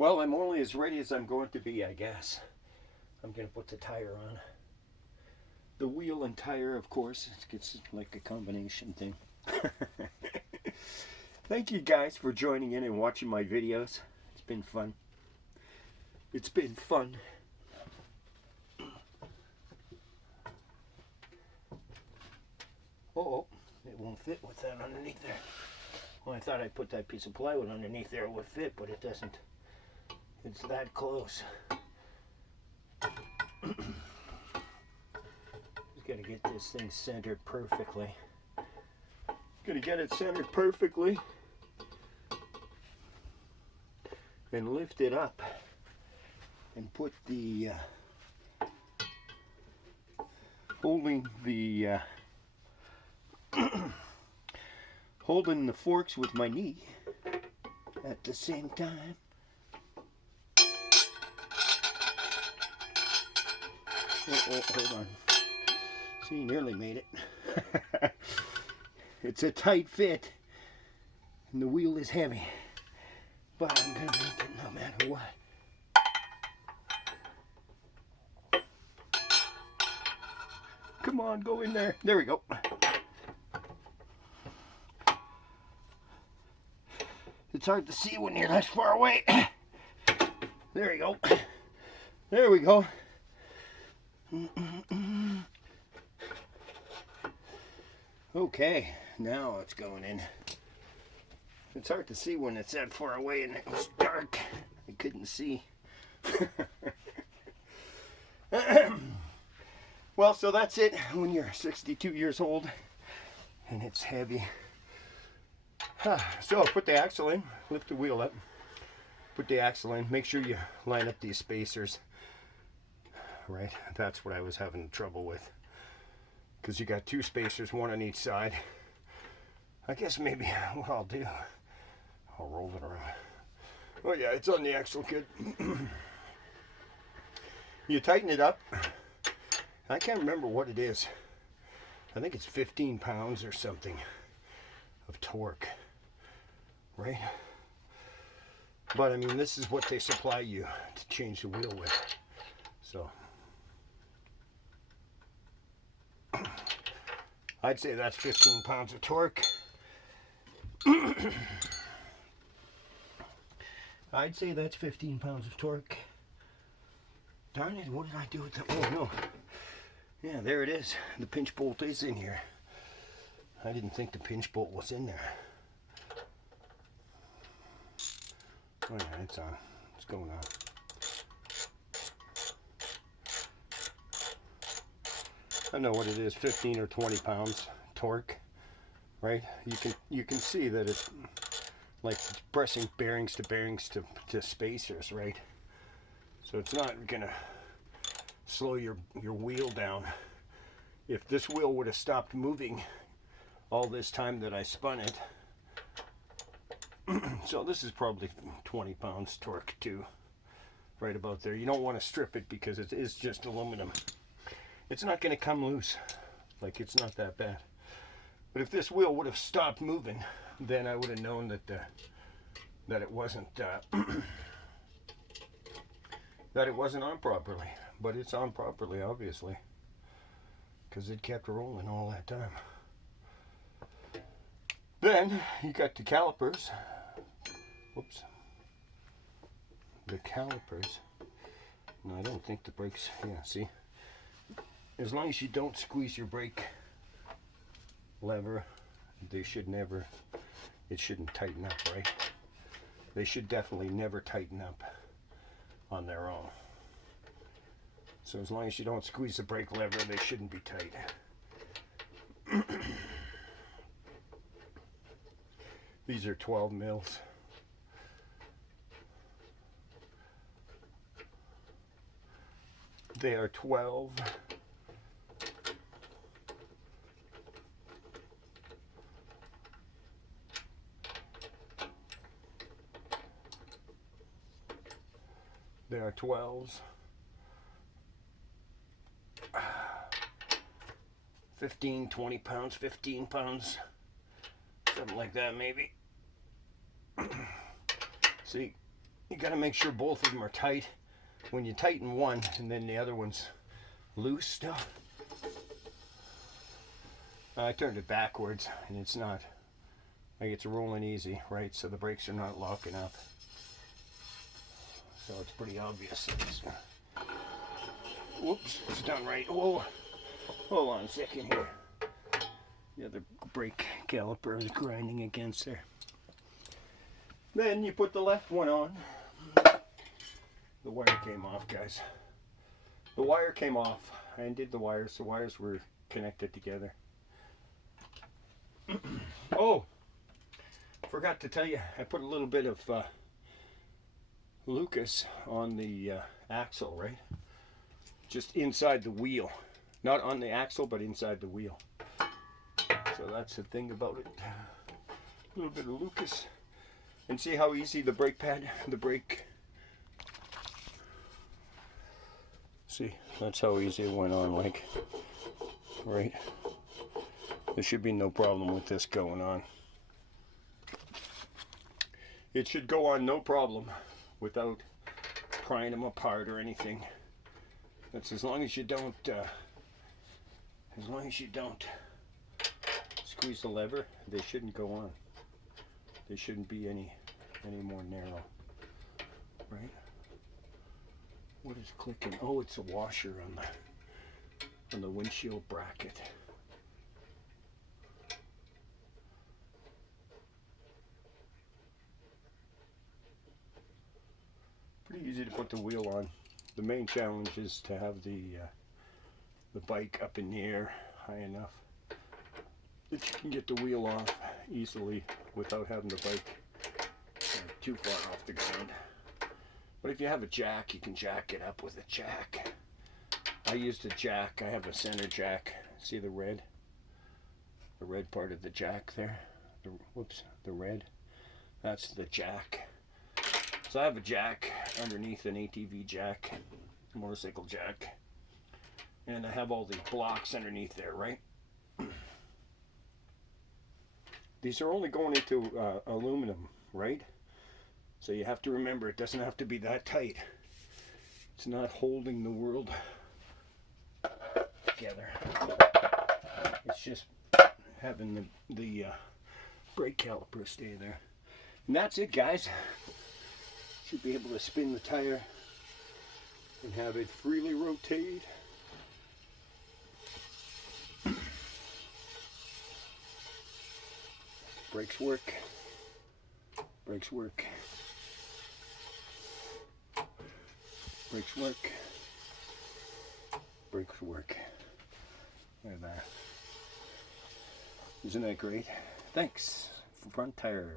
Well, I'm only as ready as I'm going to be, I guess. I'm going to put the tire on. The wheel and tire, of course. It's like a combination thing. Thank you guys for joining in and watching my videos. It's been fun. It's been fun. Oh, it won't fit with that underneath there. Well, I thought I put that piece of plywood underneath there, it would fit, but it doesn't. It's that close. Just gotta get this thing centered perfectly. Gotta get it centered perfectly and lift it up and put the holding the holding the forks with my knee at the same time. Oh, hold on. See, nearly made it. It's a tight fit, and the wheel is heavy, but I'm gonna make it no matter what. Come on, go in there. There we go. It's hard to see when you're that far away. There we go. There we go. Okay, now it's going in. It's hard to see when it's that far away and it was dark. I couldn't see. Well, so that's it when you're 62 years old and it's heavy. So put the axle in, lift the wheel up, put the axle in, make sure you line up these spacers. Right, that's what I was having trouble with, because you got two spacers, one on each side. I guess maybe what I'll do, I'll roll it around. Oh yeah, it's on the axle kit. You tighten it up. I can't remember what it is. I think it's 15 pounds or something of torque, right? But I mean, this is what they supply you to change the wheel with. So I'd say that's 15 pounds of torque. I'd say that's 15 pounds of torque. Darn it, what did I do with that? Oh no. Yeah, there it is. The pinch bolt is in here. I didn't think the pinch bolt was in there. Oh yeah, it's on. It's going on. I know what it is, 15 or 20 pounds torque, right? You can see that it's like pressing bearings to spacers, right? So it's not gonna slow your wheel down. If this wheel would have stopped moving all this time that I spun it, so this is probably 20 pounds torque too, right about there. You don't want to strip it because it is just aluminum. It's not going to come loose. Like, it's not that bad. But if this wheel would have stopped moving, then I would have known that that it wasn't that it wasn't on properly. But it's on properly, obviously, because it kept rolling all that time. Then you got the calipers. Whoops. The calipers. No, I don't think the brakes. Yeah, see. As long as you don't squeeze your brake lever, they should never, it shouldn't tighten up, right? They should definitely never tighten up on their own. So as long as you don't squeeze the brake lever, they shouldn't be tight. These are 12 mils. They are 12. There are 12s. 15, 20 pounds, 15 pounds. Something like that, maybe. See, you got to make sure both of them are tight. When you tighten one and then the other one's loose still. I turned it backwards and it's not, like it's rolling easy, right? So the brakes are not locking up. So it's pretty obvious that it's, whoops, it's done right. Whoa, hold on a second here. The other brake caliper is grinding against there. Then you put the left one on. The wire came off, guys. The wire came off. I undid the wires. The wires were connected together. Oh, forgot to tell you, I put a little bit of Lucas on the axle, right? Just inside the wheel. Not on the axle, but inside the wheel. So that's the thing about it. A little bit of Lucas. And see how easy the brake pad, the brake. See, that's how easy it went on, like, right? There should be no problem with this going on. It should go on no problem without prying them apart or anything. That's as long as you don't, squeeze the lever, they shouldn't go on. They shouldn't be any more narrow, right? What is clicking? Oh, it's a washer on the windshield bracket. Pretty easy to put the wheel on. The main challenge is to have the bike up in the air high enough that you can get the wheel off easily without having the bike too far off the ground. But if you have a jack, you can jack it up with a jack. I used a jack. I have a center jack. See the red? The red part of the jack there. The red. That's the jack. So I have a jack underneath an ATV jack, motorcycle jack. And I have all the blocks underneath there, right? These are only going into aluminum, right? So you have to remember, it doesn't have to be that tight. It's not holding the world together. It's just having the brake caliper stay there. And that's it, guys. Should be able to spin the tire and have it freely rotate. Brakes work. Brakes work. Brakes work. Brakes work. Look at that. Isn't that great? Thanks. Front tire.